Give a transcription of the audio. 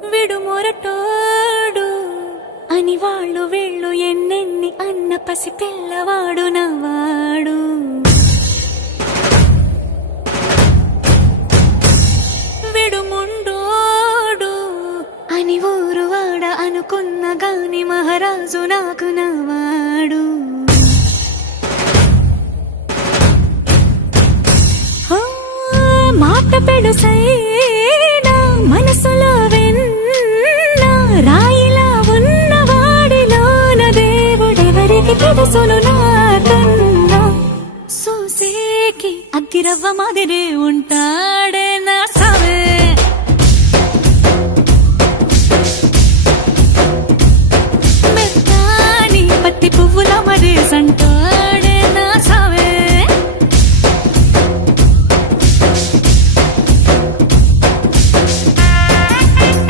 విడు మొరటోడు అని వాళ్ళు వీళ్ళు ఎన్నెన్ని అన్న పసి పిల్లవాడు నవ్వాడు. విడు ముండోడు అని ఊరు వాడ అనుకున్న గాని మహారాజు నాకు నవ్వాడు. మాట పెడుసైనా మనసులో వెన్న రాయిలా ఉన్నవాడిలోన దేవుడెవరికి తెలుసును నాకన్నా. సూసేకి అగ్గిరవ్వ మాదిరి